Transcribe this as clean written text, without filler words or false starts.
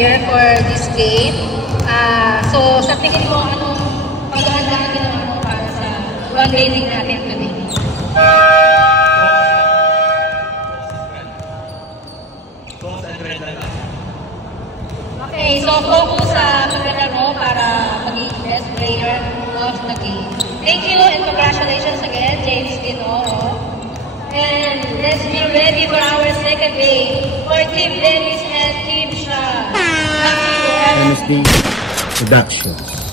player for this game. So, sa tingin mo, anong pag-aandaan ginawa mo para sa one gaming natin today? Okay, so focus sa pagkakaroon mo para maging best player of the game. Thank you and congratulations again, James Ginoro. And let's be ready for our second game for Team Dennis and Team Shaw. MSD Productions.